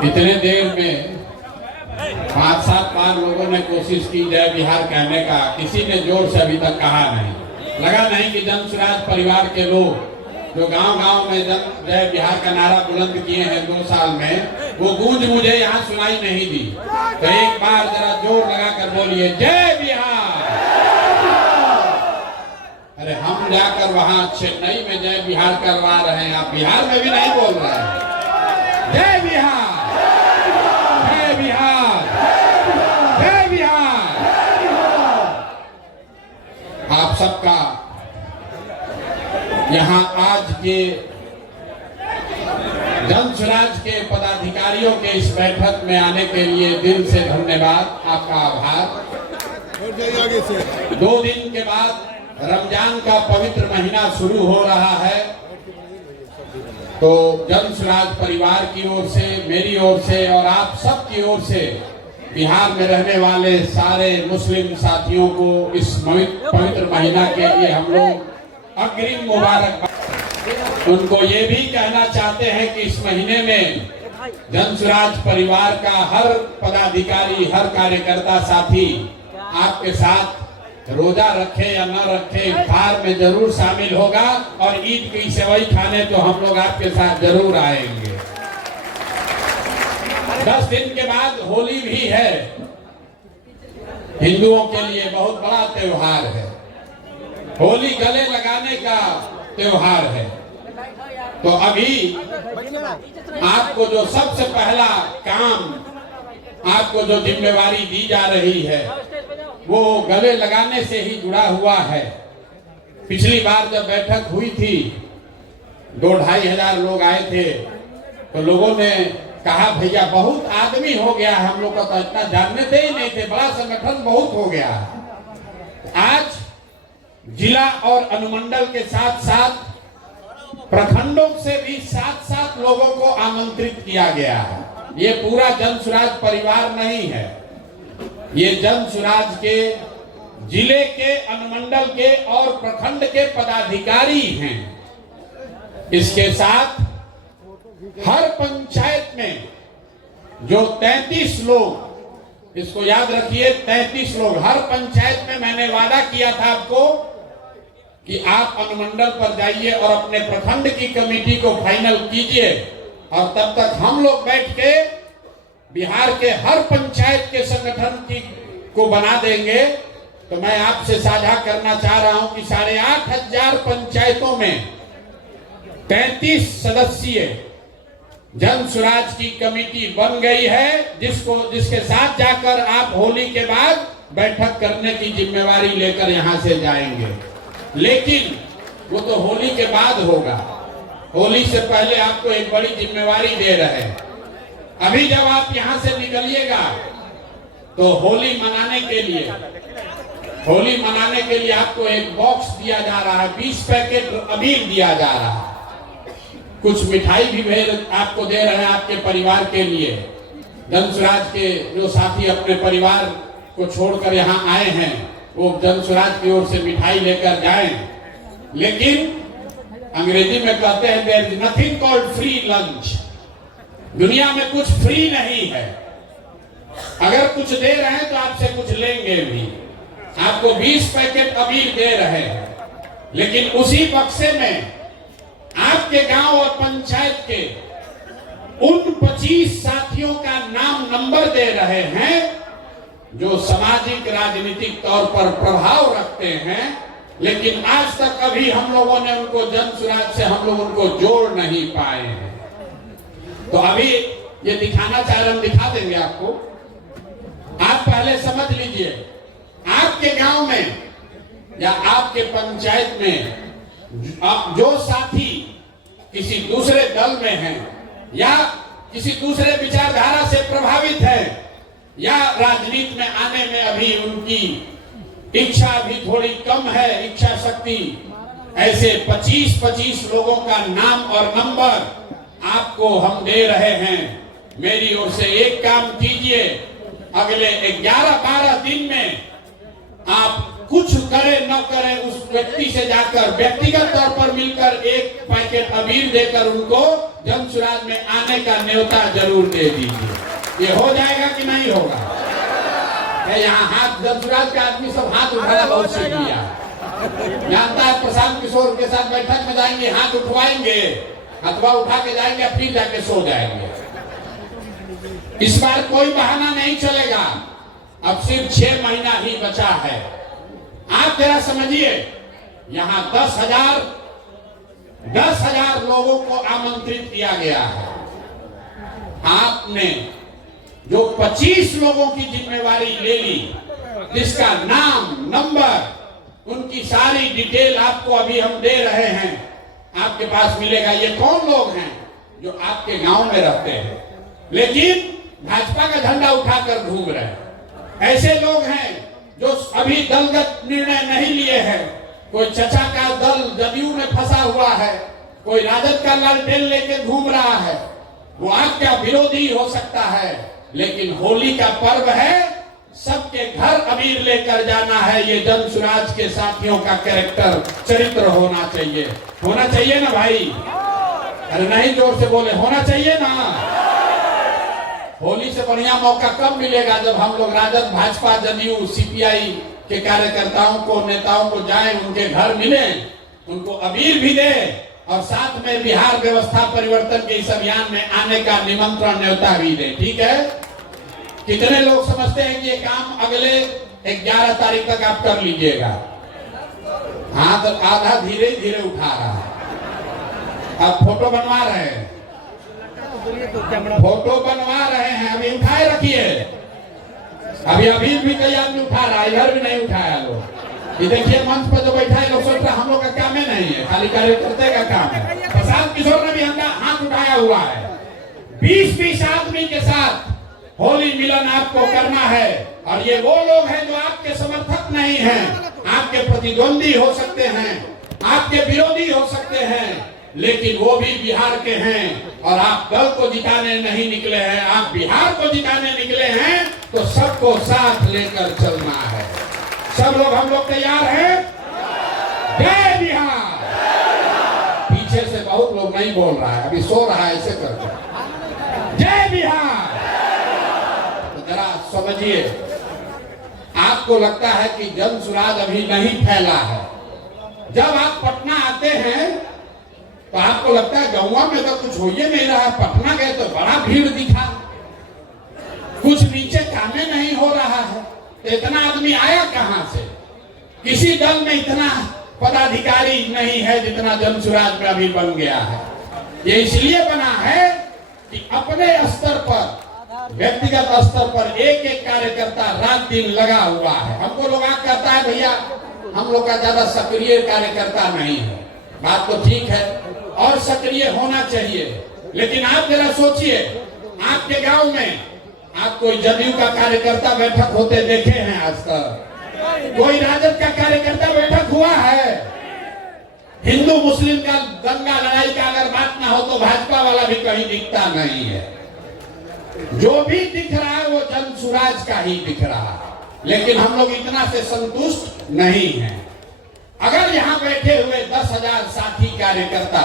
इतने देर में 5-7 बार लोगों ने कोशिश की जय बिहार कहने का, किसी ने जोर से अभी तक कहा नहीं। लगा नहीं कि जन स्वराज परिवार के लोग जो गांव-गांव में जय बिहार का नारा बुलंद किए हैं 2 साल में, वो गूंज मुझे यहाँ सुनाई नहीं दी। तो एक बार जरा जोर लगा कर बोलिए जय बिहार। अरे हम जाकर वहां चेन्नई में जय बिहार करवा रहे हैं, आप बिहार में भी नहीं बोल रहे हैं। जय बिहार, जय बिहार, जय बिहार। आप सबका यहाँ आज के जन स्वराज के पदाधिकारियों के इस बैठक में आने के लिए दिल से धन्यवाद, आपका आभार। 2 दिन के बाद रमजान का पवित्र महीना शुरू हो रहा है, तो जन स्वराज परिवार की ओर से, मेरी ओर से और आप सब की ओर से बिहार में रहने वाले सारे मुस्लिम साथियों को इस पवित्र महीना के लिए हम लोग अग्रिम मुबारकबाद। उनको ये भी कहना चाहते हैं कि इस महीने में जन स्वराज परिवार का हर पदाधिकारी, हर कार्यकर्ता साथी आपके साथ रोजा रखे या न रखे इफ्तार में जरूर शामिल होगा, और ईद की सेवई खाने तो हम लोग आपके साथ जरूर आएंगे। 10 दिन के बाद होली भी है, हिंदुओं के लिए बहुत बड़ा त्योहार है। होली गले लगाने का त्योहार है। तो अभी आपको जो सबसे पहला काम, आपको जो जिम्मेवारी दी जा रही है, वो गले लगाने से ही जुड़ा हुआ है। पिछली बार जब बैठक हुई थी 2-2.5 हजार लोग आए थे, तो लोगों ने कहा भैया बहुत आदमी हो गया, हम लोग का तो इतना जानने थे ही नहीं थे, बड़ा संगठन बहुत हो गया। आज जिला और अनुमंडल के साथ साथ प्रखंडों से भी 7-7 लोगों को आमंत्रित किया गया है। ये पूरा जन स्वराज परिवार नहीं है, ये जन स्वराज के जिले के, अनुमंडल के और प्रखंड के पदाधिकारी हैं। इसके साथ हर पंचायत में जो 33 लोग, इसको याद रखिए 33 लोग, हर पंचायत में मैंने वादा किया था आपको कि आप अनुमंडल पर जाइए और अपने प्रखंड की कमेटी को फाइनल कीजिए, और तब तक हम लोग बैठ के बिहार के हर पंचायत के संगठन को बना देंगे। तो मैं आपसे साझा करना चाह रहा हूं कि 8,500 पंचायतों में 33 सदस्यीय जन स्वराज की कमेटी बन गई है, जिसके साथ जाकर आप होली के बाद बैठक करने की जिम्मेवारी लेकर यहां से जाएंगे। लेकिन वो तो होली के बाद होगा, होली से पहले आपको एक बड़ी जिम्मेवारी दे रहे हैं। अभी जब आप यहां से निकलिएगा तो होली मनाने के लिए आपको एक बॉक्स दिया जा रहा है, 20 पैकेट अबीर दिया जा रहा है, कुछ मिठाई भी आपको दे रहे हैं आपके परिवार के लिए। जन स्वराज के जो साथी अपने परिवार को छोड़कर यहाँ आए हैं, वो जन स्वराज की ओर से मिठाई लेकर जाएं। लेकिन अंग्रेजी में कहते हैं there is nothing called free lunch. दुनिया में कुछ फ्री नहीं है, अगर कुछ दे रहे हैं तो आपसे कुछ लेंगे भी। आपको 20 पैकेट अबीर दे रहे हैं, लेकिन उसी बक्से में आपके गांव और पंचायत के उन 25 साथियों का नाम नंबर दे रहे हैं जो सामाजिक राजनीतिक तौर पर प्रभाव रखते हैं, लेकिन आज तक अभी हम लोगों ने उनको जन स्वराज से हम लोग उनको जोड़ नहीं पाए हैं। तो अभी ये दिखाना चाह रहे, हम दिखा देंगे आपको। आप पहले समझ लीजिए, आपके गांव में या आपके पंचायत में जो साथी किसी दूसरे दल में हैं, या किसी दूसरे विचारधारा से प्रभावित है, या राजनीति में आने में अभी उनकी इच्छा भी थोड़ी कम है, इच्छा शक्ति, ऐसे 25-25 लोगों का नाम और नंबर आपको हम दे रहे हैं। मेरी ओर से एक काम कीजिए, अगले 11-12 दिन में आप कुछ करे न करे उस व्यक्ति से जाकर व्यक्तिगत तौर पर मिलकर एक पैकेट अबीर देकर उनको जन सुराज में आने का न्योता जरूर दे दीजिए। ये हो जाएगा कि नहीं होगा? यहाँ हाथ जन सुराज के आदमी सब हाथ उठाना बहुत सीख लिया, जानता है। प्रशांत किशोर के साथ बैठक में जाएंगे, हाथ उठवाएंगे, हथवा उठा के जाएंगे, फिर जाके सो जाएंगे। इस बार कोई बहाना नहीं चलेगा। अब सिर्फ 6 महीना ही बचा है। आप जरा समझिए, यहाँ 10,000 लोगों को आमंत्रित किया गया है। आपने जो 25 लोगों की जिम्मेवारी ले ली, जिसका नाम नंबर उनकी सारी डिटेल आपको अभी हम दे रहे हैं, आपके पास मिलेगा। ये कौन लोग हैं जो आपके गांव में रहते हैं लेकिन भाजपा का झंडा उठाकर घूम रहे हैं? ऐसे लोग हैं जो अभी दलगत निर्णय नहीं लिए हैं। कोई चचा का दल जदयू में फंसा हुआ है, कोई राजद का लालटेन लेके घूम रहा है। वो आपका विरोधी हो सकता है, लेकिन होली का पर्व है, सबके घर अबीर लेकर जाना है। ये जन सुराज के साथियों का कैरेक्टर, चरित्र होना चाहिए। होना चाहिए ना भाई? अरे नहीं, जोर से बोले, होना चाहिए ना। होली से बढ़िया मौका कब मिलेगा जब हम लोग राजद, भाजपा, जदयू, सीपीआई के कार्यकर्ताओं को, नेताओं को जाएं, उनके घर मिलें, उनको अबीर भी दें और साथ में बिहार व्यवस्था परिवर्तन के इस अभियान में आने का निमंत्रण, न्योता भी दें। ठीक है? कितने लोग समझते हैं कि ये काम अगले 11 तारीख तक आप कर लीजिएगा? हाँ, तो आधा धीरे धीरे उठा रहा है। अब फोटो बनवा रहे हैं, फोटो बनवा रहे हैं, अभी उठाए रखिए। अभी भी कई आदमी उठा रहा है, इधर भी नहीं उठाया लोग। ये देखिए मंच पर जो बैठा है, लोग सोच रहे हम लोग का काम ही नहीं है, खाली कार्यकर्ता का काम है। प्रशांत किशोर ने भी हाथ उठाया हुआ है। 20-20 आदमी के साथ होली मिलन आपको करना है। और ये वो लोग हैं जो आपके समर्थक नहीं हैं, आपके प्रतिद्वंदी हो सकते हैं, आपके विरोधी हो सकते हैं, लेकिन वो भी बिहार के हैं। और आप दल को जिताने नहीं निकले हैं, आप बिहार को जिताने निकले हैं। तो सबको साथ लेकर चलना है। सब लोग, हम लोग तैयार हैं? जय बिहार। पीछे से बहुत लोग नहीं बोल रहा है, अभी सो रहा है, ऐसे करके जय बिहार। तो जरा समझिए, आपको लगता है कि जन सुराज अभी नहीं फैला है। जब आप पटना आते हैं तो आपको लगता है गौवा में तो कुछ हो ही नहीं रहा है। पटना गए तो बड़ा भीड़ दिखा, कुछ नीचे कामे नहीं हो रहा है। तो इतना आदमी आया कहां से? किसी दल में इतना पदाधिकारी नहीं है जितना जन सुराज में अभी बन गया है। ये इसलिए बना है कि अपने स्तर पर, व्यक्तिगत स्तर पर एक एक कार्यकर्ता रात दिन लगा हुआ है। हमको लोग कहता है भैया हम लोग का ज्यादा सक्रिय कार्यकर्ता नहीं है। बात तो ठीक है, और सक्रिय होना चाहिए, लेकिन आप जरा सोचिए, आपके गांव में आप कोई जदयू का कार्यकर्ता बैठक होते देखे हैं आज तक? कोई राजद का कार्यकर्ता बैठक हुआ है? हिंदू मुस्लिम का दंगा लड़ाई का अगर बात ना हो तो भाजपा वाला भी कहीं दिखता नहीं है। जो भी दिख रहा है वो जन सुराज का ही दिख रहा है। लेकिन हम लोग इतना से संतुष्ट नहीं हैं। अगर यहाँ बैठे हुए 10,000 साथी कार्यकर्ता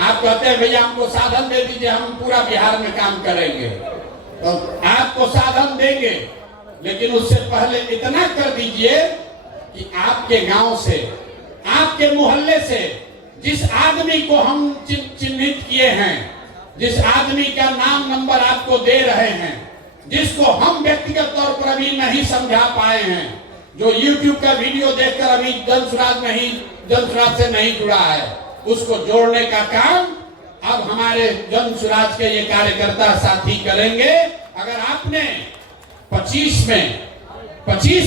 आप कहते हैं भैया हमको साधन दे दीजिए, हम पूरा बिहार में काम करेंगे, तो आपको साधन देंगे, लेकिन उससे पहले इतना कर दीजिए कि आपके गांव से, आपके मोहल्ले से जिस आदमी को हम चिन्हित किए हैं, जिस आदमी का नाम नंबर आपको दे रहे हैं, जिसको हम व्यक्तिगत तौर पर अभी नहीं समझा पाए हैं, जो YouTube का वीडियो देखकर अभी जन सुराज से नहीं जुड़ा है, उसको जोड़ने का काम अब हमारे जन सुराज के ये कार्यकर्ता साथी करेंगे। अगर आपने 25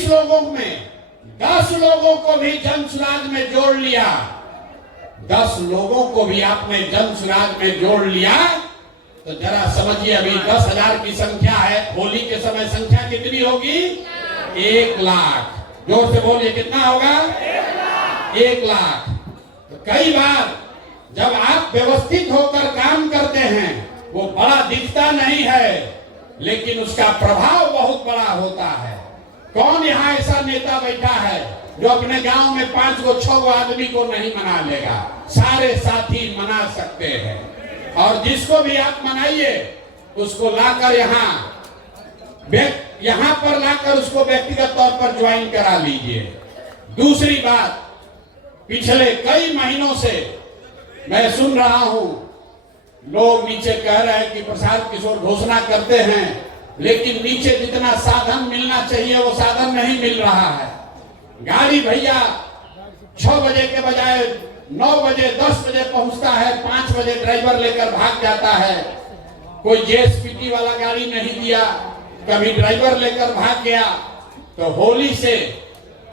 लोगों में 10 लोगों को भी जन सुराज में जोड़ लिया, 10 लोगों को भी आपने जन सुराज में जोड़ लिया, तो जरा समझिए अभी 10,000 की संख्या है, होली के समय संख्या कितनी होगी? 1 लाख। जोर से बोलिए, कितना होगा? 1 लाख। तो कई बार जब आप व्यवस्थित होकर काम करते हैं, वो बड़ा दिखता नहीं है, लेकिन उसका प्रभाव बहुत बड़ा होता है। कौन यहाँ ऐसा नेता बैठा है जो अपने गांव में 5 गो 6 गो आदमी को नहीं मना लेगा? सारे साथी मना सकते हैं। और जिसको भी आप मनाइए उसको लाकर यहाँ पर लाकर उसको व्यक्तिगत तौर पर ज्वाइन करा लीजिए। दूसरी बात, पिछले कई महीनों से मैं सुन रहा हूं, लोग नीचे कह रहे हैं कि प्रशांत किशोर घोषणा करते हैं, लेकिन नीचे जितना साधन मिलना चाहिए वो साधन नहीं मिल रहा है। गाड़ी भैया 6 बजे के बजाय 9 बजे 10 बजे पहुंचता है, 5 बजे ड्राइवर लेकर भाग जाता है। कोई जेएसपीटी वाला गाड़ी नहीं दिया, कभी ड्राइवर लेकर भाग गया। तो होली से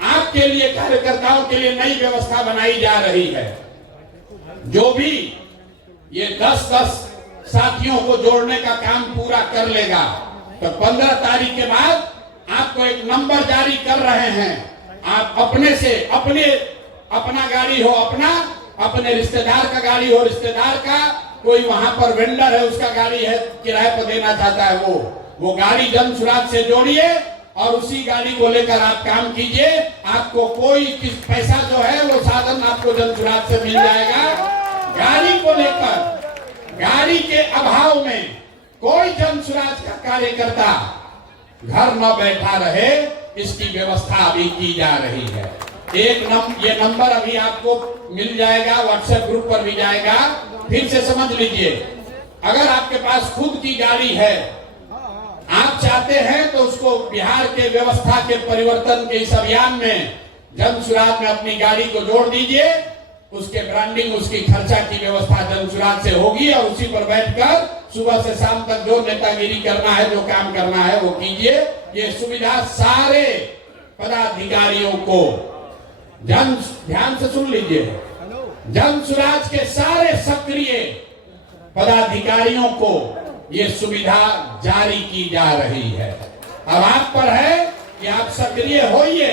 आपके लिए, कार्यकर्ताओं के लिए नई व्यवस्था बनाई जा रही है। जो भी ये 10-10 साथियों को जोड़ने का काम पूरा कर लेगा तो 15 तारीख के बाद आपको एक नंबर जारी कर रहे हैं। आप अपने से अपना गाड़ी हो अपना, अपने रिश्तेदार का गाड़ी हो रिश्तेदार का, कोई वहां पर वेंडर है उसका गाड़ी है किराए पर देना चाहता है, वो गाड़ी जन सुराज से जोड़िए और उसी गाड़ी को लेकर आप काम कीजिए। आपको कोई पैसा जो है वो साधन आपको जन सुराज से मिल जाएगा। गाड़ी को लेकर, गाड़ी के अभाव में कोई जन सुराज का कार्यकर्ता घर न बैठा रहे, इसकी व्यवस्था अभी की जा रही है। ये नंबर अभी आपको मिल जाएगा, व्हाट्सएप ग्रुप पर भी जाएगा। फिर से समझ लीजिए, अगर आपके पास खुद की गाड़ी है, आप चाहते हैं तो उसको बिहार के व्यवस्था के परिवर्तन के इस अभियान में जन सुराज में अपनी गाड़ी को जोड़ दीजिए। उसके ब्रांडिंग, उसकी खर्चा की व्यवस्था जन सुराज से होगी और उसी पर बैठकर सुबह से शाम तक जो नेतागिरी करना है, जो काम करना है वो कीजिए। ये सुविधा सारे पदाधिकारियों को, ध्यान से सुन लीजिए, जन सुराज के सारे सक्रिय पदाधिकारियों को ये सुविधा जारी की जा रही है। अब आप पर है कि आप सक्रिय होइए,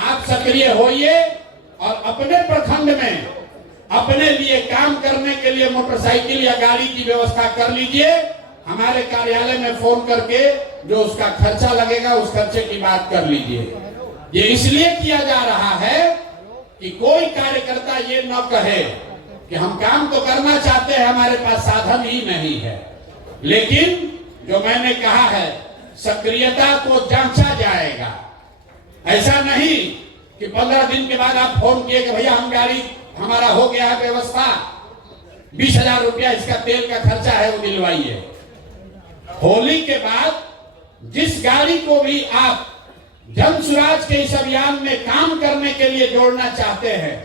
आप सक्रिय होइए और अपने प्रखंड में अपने लिए काम करने के लिए मोटरसाइकिल या गाड़ी की व्यवस्था कर लीजिए। हमारे कार्यालय में फोन करके जो उसका खर्चा लगेगा उस खर्चे की बात कर लीजिए। ये इसलिए किया जा रहा है कि कोई कार्यकर्ता ये न कहे कि हम काम तो करना चाहते हैं, हमारे पास साधन ही नहीं है। लेकिन जो मैंने कहा है, सक्रियता को जांचा जाएगा। ऐसा नहीं कि 15 दिन के बाद आप फोन किए कि भैया हम गाड़ी, हमारा हो गया है व्यवस्था, 20,000 रुपया इसका तेल का खर्चा है वो दिलवाइए। होली के बाद जिस गाड़ी को भी आप जन सुराज के इस अभियान में काम करने के लिए जोड़ना चाहते हैं,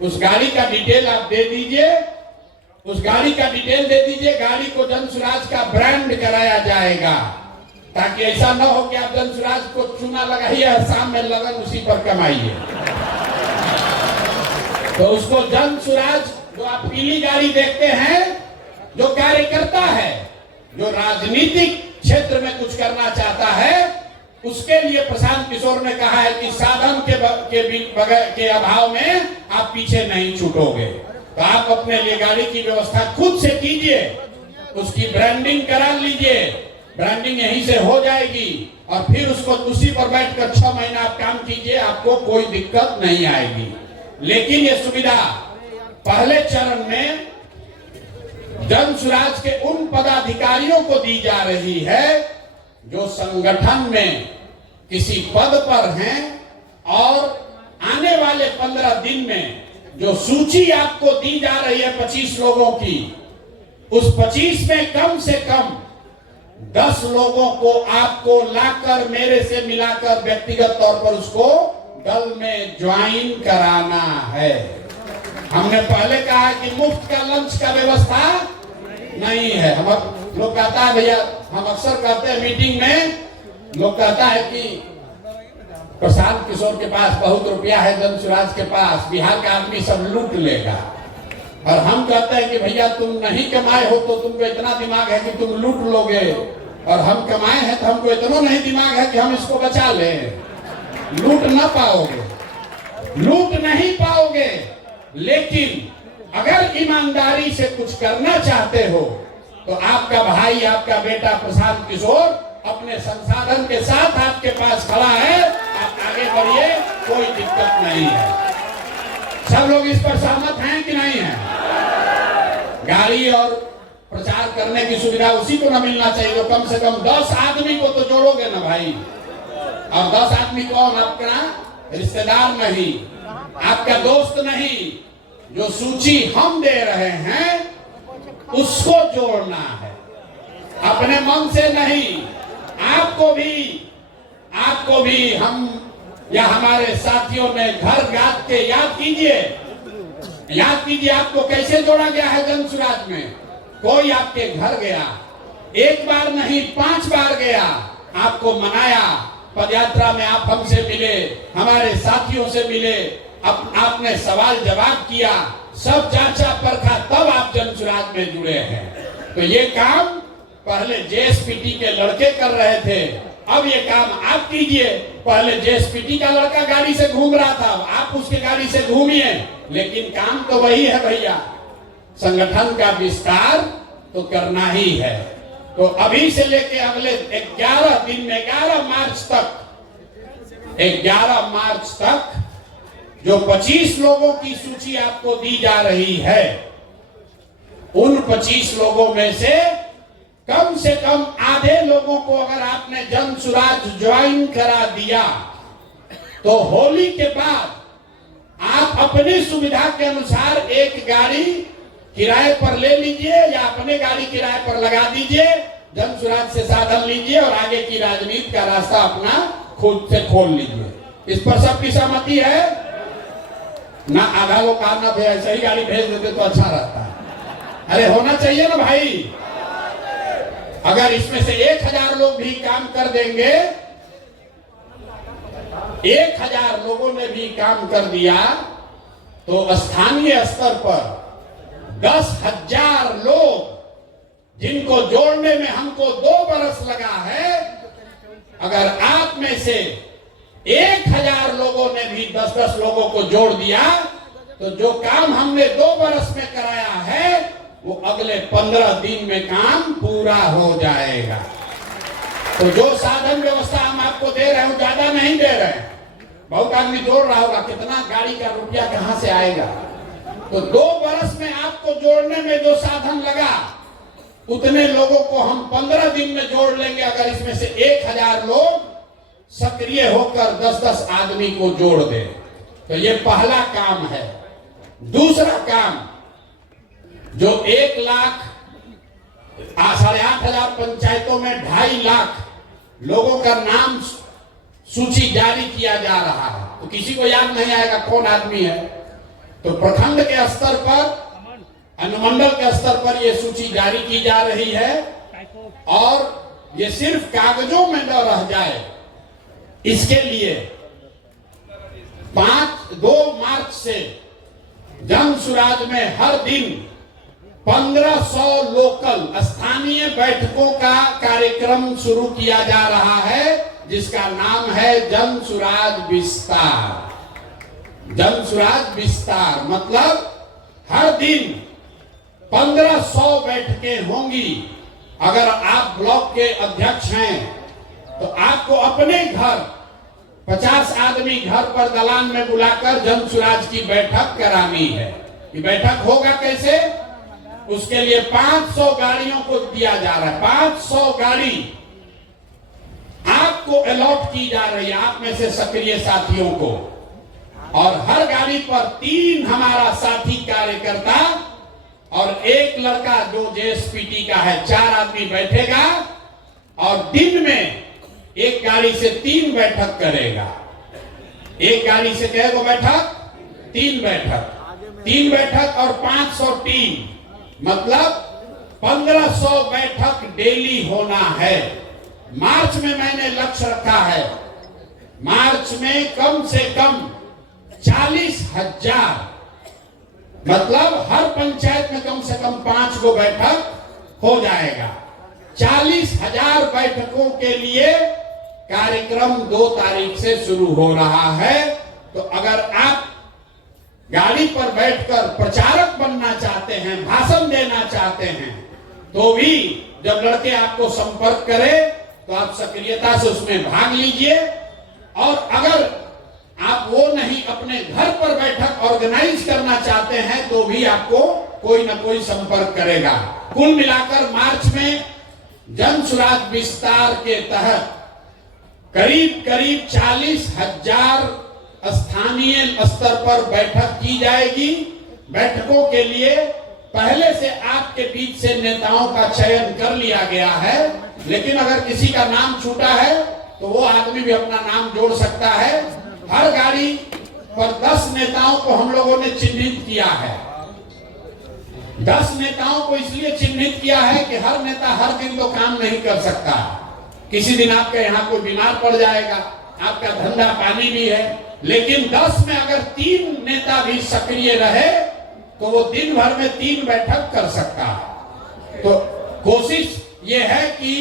उस गाड़ी का डिटेल आप दे दीजिए, उस गाड़ी का डिटेल दे दीजिए। गाड़ी को जन सुराज का ब्रांड कराया जाएगा, ताकि ऐसा न हो कि आप जन सुराज को चूना लगाइए, शाम में लगन उसी पर कमाइए। तो उसको जन सुराज, जो आप पीली गाड़ी देखते हैं, जो कार्यकर्ता है, जो राजनीतिक क्षेत्र में कुछ करना चाहता है, उसके लिए प्रशांत किशोर ने कहा है कि साधन के अभाव में आप पीछे नहीं छूटोगे। तो आप अपने लिए गाड़ी की व्यवस्था खुद से कीजिए, उसकी ब्रांडिंग करा लीजिए, ब्रांडिंग यहीं से हो जाएगी और फिर उसको उसी पर बैठकर 6 महीना आप काम कीजिए, आपको कोई दिक्कत नहीं आएगी। लेकिन ये सुविधा पहले चरण में जन सुराज के उन पदाधिकारियों को दी जा रही है जो संगठन में किसी पद पर हैं और आने वाले 15 दिन में जो सूची आपको दी जा रही है 25 लोगों की, उस 25 में कम से कम 10 लोगों को आपको लाकर मेरे से मिलाकर व्यक्तिगत तौर पर उसको दल में ज्वाइन कराना है। हमने पहले कहा कि मुफ्त का लंच का व्यवस्था नहीं है। हम लोग कहता है भैया, हम अक्सर कहते हैं मीटिंग में, लोग कहता है कि प्रशांत किशोर के पास बहुत रुपया है, जन सुराज के पास बिहार का आदमी सब लूट लेगा। और हम कहते हैं कि भैया तुम नहीं कमाए हो तो तुमको इतना दिमाग है कि तुम लूट लोगे, और हम कमाए हैं तो हमको इतना नहीं दिमाग है कि हम इसको बचा लें। लूट ना पाओगे, लूट नहीं पाओगे, लेकिन अगर ईमानदारी से कुछ करना चाहते हो तो आपका भाई, आपका बेटा प्रशांत किशोर अपने संसाधन के साथ आपके पास खड़ा है, आप आगे बढ़िए, कोई दिक्कत नहीं है। सब लोग इस पर सहमत हैं कि नहीं है? गाड़ी और प्रचार करने की सुविधा उसी को न मिलना चाहिए तो कम से कम 10 आदमी को तो जोड़ोगे ना भाई। और 10 आदमी कौन? आपका रिश्तेदार नहीं, आपका दोस्त नहीं, जो सूची हम दे रहे हैं उसको जोड़ना है, अपने मन से नहीं। आपको भी हम या हमारे साथियों ने घर जात के याद कीजिए आपको कैसे जोड़ा गया है जन सुराज में। कोई आपके घर गया, एक बार नहीं 5 बार गया, आपको मनाया, पदयात्रा में आप हमसे मिले, हमारे साथियों से मिले, आपने सवाल जवाब किया, सब जांचा परखा, तब आप जन सुराज में जुड़े हैं। तो ये काम पहले जेएसपीटी के लड़के कर रहे थे, अब ये काम आप कीजिए। पहले जेएसपीटी का लड़का गाड़ी से घूम रहा था, आप उसके गाड़ी से घूमिए, लेकिन काम तो वही है भैया, संगठन का विस्तार तो करना ही है। तो अभी से लेके अगले 11 दिन में 11 मार्च तक जो 25 लोगों की सूची आपको दी जा रही है, उन 25 लोगों में से कम आधे लोगों को अगर आपने जन सुराज ज्वाइन करा दिया तो होली के बाद आप अपनी सुविधा के अनुसार एक गाड़ी किराए पर ले लीजिए या अपने गाड़ी किराए पर लगा दीजिए, जन सुराज से साधन लीजिए और आगे की राजनीति का रास्ता अपना खुद से खोल लीजिए। इस पर सबकी सहमति है ना? आधा लोग कहना भाई ऐसे ही गाड़ी भेज देते तो अच्छा रहता है। अरे होना चाहिए ना भाई। अगर इसमें से 1000 लोग भी काम कर देंगे, 1000 लोगों ने भी काम कर दिया तो स्थानीय स्तर पर 10,000 लोग, जिनको जोड़ने में हमको 2 बरस लगा है, अगर आप में से 1000 लोगों ने भी 10-10 लोगों को जोड़ दिया तो जो काम हमने 2 बरस में कराया है वो अगले 15 दिन में काम पूरा हो जाएगा। तो जो साधन व्यवस्था हम आपको दे रहे हैं ज्यादा नहीं दे रहे हैं। बहुत आदमी जोड़ रहा होगा कितना गाड़ी का रुपया कहां से आएगा, तो 2 बरस में आपको जोड़ने में जो साधन लगा उतने लोगों को हम 15 दिन में जोड़ लेंगे। अगर इसमें से 1000 लोग सक्रिय होकर 10-10 आदमी को जोड़ दे तो ये पहला काम है। दूसरा काम, जो 1 लाख 8,500 पंचायतों में 2.5 लाख लोगों का नाम सूची जारी किया जा रहा है, तो किसी को याद नहीं आएगा कौन आदमी है। तो प्रखंड के स्तर पर, अनुमंडल के स्तर पर यह सूची जारी की जा रही है और ये सिर्फ कागजों में न रह जाए, इसके लिए 2 मार्च से जन सुराज में हर दिन 1500 लोकल स्थानीय बैठकों का कार्यक्रम शुरू किया जा रहा है, जिसका नाम है जन सुराज विस्तार। जन सुराज विस्तार मतलब हर दिन 1500 बैठकें होंगी। अगर आप ब्लॉक के अध्यक्ष हैं तो आपको अपने घर 50 आदमी घर पर दलान में बुलाकर जन सुराज की बैठक करानी है। ये बैठक होगा कैसे? उसके लिए 500 गाड़ियों को दिया जा रहा है। 500 गाड़ी आपको अलॉट की जा रही है, आप में से सक्रिय साथियों को, और हर गाड़ी पर 3 हमारा साथी कार्यकर्ता और 1 लड़का जो जेएसपीटी का है, 4 आदमी बैठेगा और दिन में एक गाड़ी से 3 बैठक करेगा। एक गाड़ी से कितने बैठक? 3 बैठक। 3 बैठक और 500 टीम, मतलब 1500 बैठक डेली होना है। मार्च में मैंने लक्ष्य रखा है, मार्च में कम से कम 40,000, मतलब हर पंचायत में कम से कम 5 गो बैठक हो जाएगा। 40,000 बैठकों के लिए कार्यक्रम 2 तारीख से शुरू हो रहा है। तो अगर आप गाड़ी पर बैठकर प्रचारक बनना चाहते हैं, भाषण देना चाहते हैं, तो भी जब लड़के आपको संपर्क करें तो आप सक्रियता से उसमें भाग लीजिए। और अगर आप वो नहीं अपने घर पर बैठक ऑर्गेनाइज करना चाहते हैं तो भी आपको कोई ना कोई संपर्क करेगा। कुल मिलाकर मार्च में जन सुराज विस्तार के तहत करीब करीब 40,000 स्थानीय स्तर पर बैठक की जाएगी। बैठकों के लिए पहले से आपके बीच से नेताओं का चयन कर लिया गया है, लेकिन अगर किसी का नाम छूटा है तो वो आदमी भी अपना नाम जोड़ सकता है। हर गाड़ी पर 10 नेताओं को हम लोगों ने चिन्हित किया है। 10 नेताओं को इसलिए चिन्हित किया है कि हर नेता हर दिन तो काम नहीं कर सकता। किसी दिन आपके यहाँ कोई बीमार पड़ जाएगा, आपका धंधा पानी भी है, लेकिन 10 में अगर 3 नेता भी सक्रिय रहे तो वो दिन भर में 3 बैठक कर सकता है। तो कोशिश ये है कि